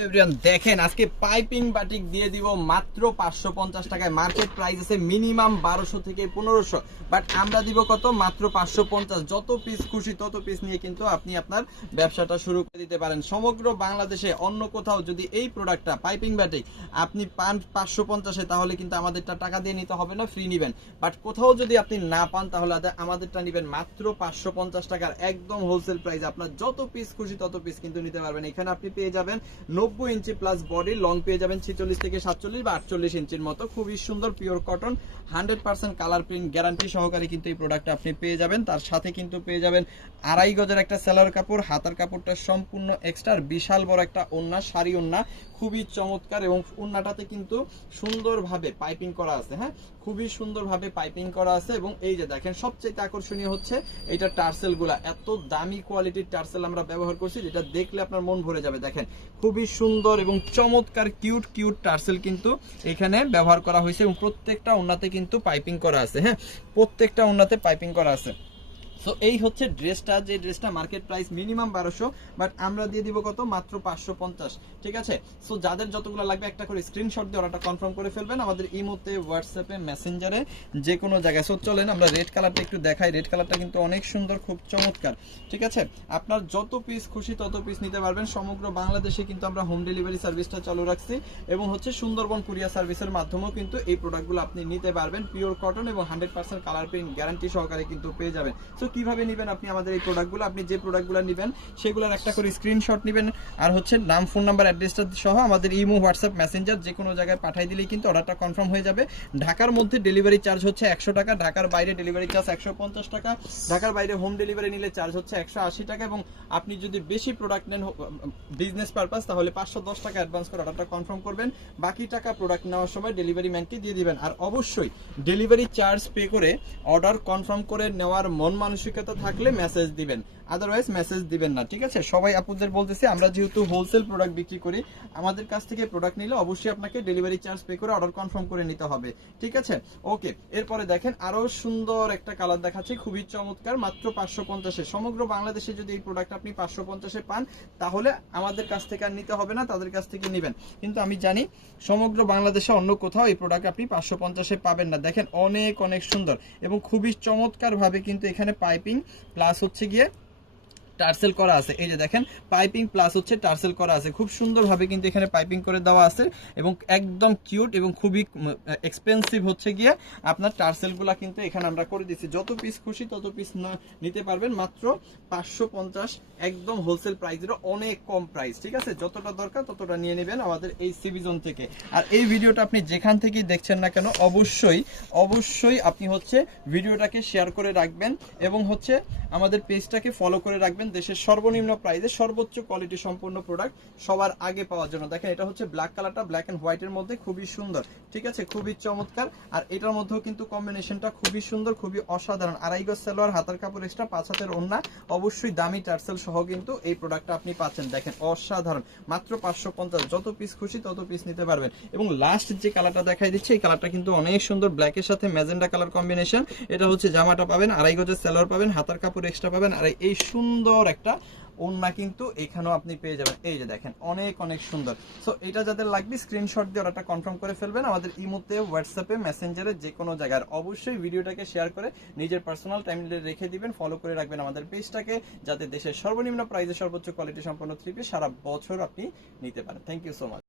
দেখেন, আজকে piping batik দিয়ে দিব মাত্র পাঁচশো পঞ্চাশ টাকায়। মার্কেট প্রাইস আছে মিনিমাম বারোশো থেকে পনেরোশো। বাট আমরা দিব কত? মাত্র পাঁচশো পঞ্চাশ। যত পিস খুশি, তত পিস নিয়ে কিন্তু আপনি আপনার ব্যবসাটা শুরু করে দিতে পারেন। সমগ্র বাংলাদেশে অন্য কোথাও যদি এই প্রোডাক্টটা পাইপিং বাটিক আপনি পান পাঁচশো পঞ্চাশে তাহলে কিন্তু আমাদেরটা টাকা দিয়ে নিতে হবে না ফ্রি নিবেন। বাট কোথাও যদি আপনি না পান, তাহলে আমাদেরটা নিবেন মাত্র পাঁচশো পঞ্চাশ টাকার। একদম হোলসেল প্রাইস আপনার যত পিস খুশি, তত পিস কিন্তু নিতে পারবেন। এখানে আপনি পেয়ে যাবেন নব্বই ইঞ্চি প্লাস বডি লং পেয়ে যাবেন ছিচল্লিশ থেকে সাতচল্লিশ বা আটচল্লিশ ইঞ্চির মতো। খুবই সুন্দর pure cotton hundred percent colour print guarantee সহকারে কিন্তু এই প্রোডাক্টটা আপনি পেয়ে যাবেন। তার সাথে কিন্তু পেয়ে যাবেন আড়াই গজের একটা সেলার কাপড়, হাতার কাপড়টা সম্পূর্ণ এক্সট্রা বিশাল বড় একটা ওন্না, শাড়ি ওন্না, খুবই চমৎকার এবং ওন্নাটাতে কিন্তু সুন্দরভাবে পাইপিং করা আছে হ্যাঁ? খুবই সুন্দরভাবে পাইপিং করা আছে এবং এই যে দেখেন সবচেয়ে আকর্ষণীয় হচ্ছে এটা টার্সেলগুলা এত দামি কোয়ালিটির টার্সেল আমরা ব্যবহার করছি, যেটা দেখলে আপনার মন ভরে যাবে। দেখেন, খুবই সুন্দর এবং চমৎকার কিউট কিউট টার্সেল কিন্তু এখানে ব্যবহার করা হয়েছে এবং প্রত্যেকটা ওনাতে কিন্তু পাইপিং করা আছে হ্যাঁ? প্রত্যেকটা ওনাতে পাইপিং করা আছে। সো এই হচ্ছে ড্রেসটা, যে ড্রেসটা মার্কেট প্রাইস মিনিমাম বারোশো বাট আমরা দিয়ে দিব কত? মাত্র পাঁচশো পঞ্চাশ। ঠিক আছে? সো যাদের যতগুলো লাগবে, একটা করে স্ক্রিনশট দিয়ে অর্ডারটা কনফার্ম করে ফেলবেন আমাদের ইমোতে হোয়াটসঅ্যাপে মেসেঞ্জারে যে কোনো জায়গায়। সো চলেন আমরা রেড কালারটা একটু দেখাই। রেড কালারটা কিন্তু অনেক সুন্দর, খুব চমৎকার। ঠিক আছে? আপনার যত পিস খুশি তত পিস নিতে পারবেন। সমগ্র বাংলাদেশে কিন্তু আমরা হোম ডেলিভারি সার্ভিসটা চালু রাখছি এবং হচ্ছে সুন্দরবন কুরিয়ার সার্ভিসের মাধ্যমেও কিন্তু এই প্রোডাক্টগুলো আপনি নিতে পারবেন। পিওর কটন এবং hundred percent colour print guarantee সহকারে কিন্তু পেয়ে যাবেন। সো কীভাবে নেবেন আপনি আমাদের এই প্রোডাক্টগুলো আপনি যে প্রোডাক্টগুলো নেবেন, সেগুলোর একটা করে স্ক্রিনশট নেবেন। আর হচ্ছে নাম ফোন নাম্বার অ্যাড্রেসটা সহ আমাদের ইমো, হোয়াটসঅ্যাপ মেসেঞ্জার যে কোনো জায়গায় পাঠিয়ে দিলেই কিন্তু অর্ডারটা কনফার্ম হয়ে যাবে। ঢাকার মধ্যে ডেলিভারি চার্জ হচ্ছে একশো টাকা, ঢাকার বাইরে ডেলিভারি চার্জ একশো পঞ্চাশ টাকা, ঢাকার বাইরে হোম ডেলিভারি নিলে চার্জ হচ্ছে একশো আশি টাকা এবং আপনি যদি বেশি প্রোডাক্ট নেন বিজনেস পারপাস তাহলে পাঁচশো দশ টাকা অ্যাডভান্স করে অর্ডারটা কনফার্ম করবেন। বাকি টাকা প্রোডাক্ট নেওয়ার সময় ডেলিভারি ম্যানকে দিয়ে দিবেন। আর অবশ্যই ডেলিভারি চার্জ পে করে অর্ডার কনফার্ম করে নেওয়ার মন মানসিকতা থাকলে মেসেজ দিবেন। আদারওয়াইজ মেসেজ দিবেন না, ঠিক আছে? সবাই আপুদের বলতেছি, আমরা যেহেতু হোলসেল প্রোডাক্ট বিক্রি করি, আমাদের কাছ থেকে প্রোডাক্ট নিলে অবশ্যই আপনাকে ডেলিভারি চার্জ পে করে অর্ডার কনফার্ম করে নিতে হবে, ঠিক আছে? ওকে এরপরে দেখেন আরও সুন্দর একটা কালার দেখাচ্ছে, খুবই চমৎকার, মাত্র পাঁচশো পঞ্চাশে সমগ্র বাংলাদেশে যদি এই প্রোডাক্ট আপনি পাঁচশো পঞ্চাশে পান, তাহলে আমাদের কাছ থেকে আর নিতে হবে না, তাদের কাছ থেকে নেবেন। কিন্তু আমি জানি, সমগ্র বাংলাদেশে অন্য কোথাও এই প্রোডাক্ট আপনি পাঁচশো পঞ্চাশে পাবেন না। দেখেন অনেক অনেক সুন্দর এবং খুবই চমৎকার ভাবে কিন্তু এখানে পাইপিং প্লাস হচ্ছে গিয়ে টার্সেল করা আছে। এই যে দেখেন, পাইপিং প্লাস হচ্ছে টার্সেল করা আছে। খুব সুন্দরভাবে কিন্তু এখানে পাইপিং করে দেওয়া আছে এবং একদম কিউট এবং খুবই এক্সপেন্সিভ হচ্ছে গিয়ে আপনার টার্সেলগুলা কিন্তু এখানে আমরা করে দিচ্ছি যত পিস খুশি তত পিস নিতে পারবেন। মাত্র পাঁচশো পঞ্চাশ একদম হোলসেল প্রাইসেরও অনেক কম প্রাইস ঠিক আছে? যতটা দরকার ততটা নিয়ে নেবেন আমাদের এই সিভিজন থেকে। আর এই ভিডিওটা আপনি যেখান থেকেই দেখছেন না কেন, অবশ্যই অবশ্যই আপনি হচ্ছে ভিডিওটাকে শেয়ার করে রাখবেন এবং হচ্ছে আমাদের পেজটাকে ফলো করে রাখবেন। দেশের সর্বনিম্ন প্রাইসে সর্বোচ্চ কোয়ালিটি সম্পূর্ণ প্রোডাক্ট সবার আগে পাওয়ার জন্য। দেখেন, এটা হচ্ছে ব্ল্যাক কালারটা ব্ল্যাক এন্ড হোয়াইটের মধ্যে খুবই সুন্দর, ঠিক আছে? খুবই চমৎকার। আর এটার মধ্যেও কিন্তু কম্বিনেশনটা খুবই সুন্দর, খুবই অসাধারণ। আড়াই গজ সালোয়ার, হাতার কাপড় এক্সট্রা পাঁচ হাতের ওন্না অবশ্যই দামি টার্সেল সহ কিন্তু এই প্রোডাক্টটা আপনি পাচ্ছেন। দেখেন, অসাধারণ। মাত্র পাঁচশো পঞ্চাশ, যত পিস খুশি তত পিস নিতে পারবেন। এবং লাস্ট যে কালারটা দেখাই দিচ্ছে, এই কালারটা কিন্তু অনেক সুন্দর ব্ল্যাকের সাথে ম্যাজেন্ডা কালার কম্বিনেশন এটা হচ্ছে জামাটা পাবেন, আড়াই গজের সালোয়ার পাবেন, হাতার কাপড় এক্সট্রা পাবেন। আর এই সুন্দর একটা ওন্না কিন্তু এখানেও আপনি পেয়ে যাবেন। এই যে দেখেন, অনেক অনেক সুন্দর। সো এটা যাদের লাগবে স্ক্রিনশট দিয়ে ওটা কনফার্ম করে ফেলবেন। আমাদের ইমোতে হোয়াটসঅ্যাপে মেসেঞ্জারে যে কোনো জায়গায়। অবশ্যই ভিডিওটাকে শেয়ার করে নিজের পার্সোনাল টাইম রেখে দিবেন। ফলো করে রাখবেন আমাদের পেজটাকে যাতে দেশের সর্বনিম্ন প্রাইসে সর্বোচ্চ কোয়ালিটি সম্পন্ন থ্রিপে সারা বছর আপনি নিতে পারেন। Thank you so much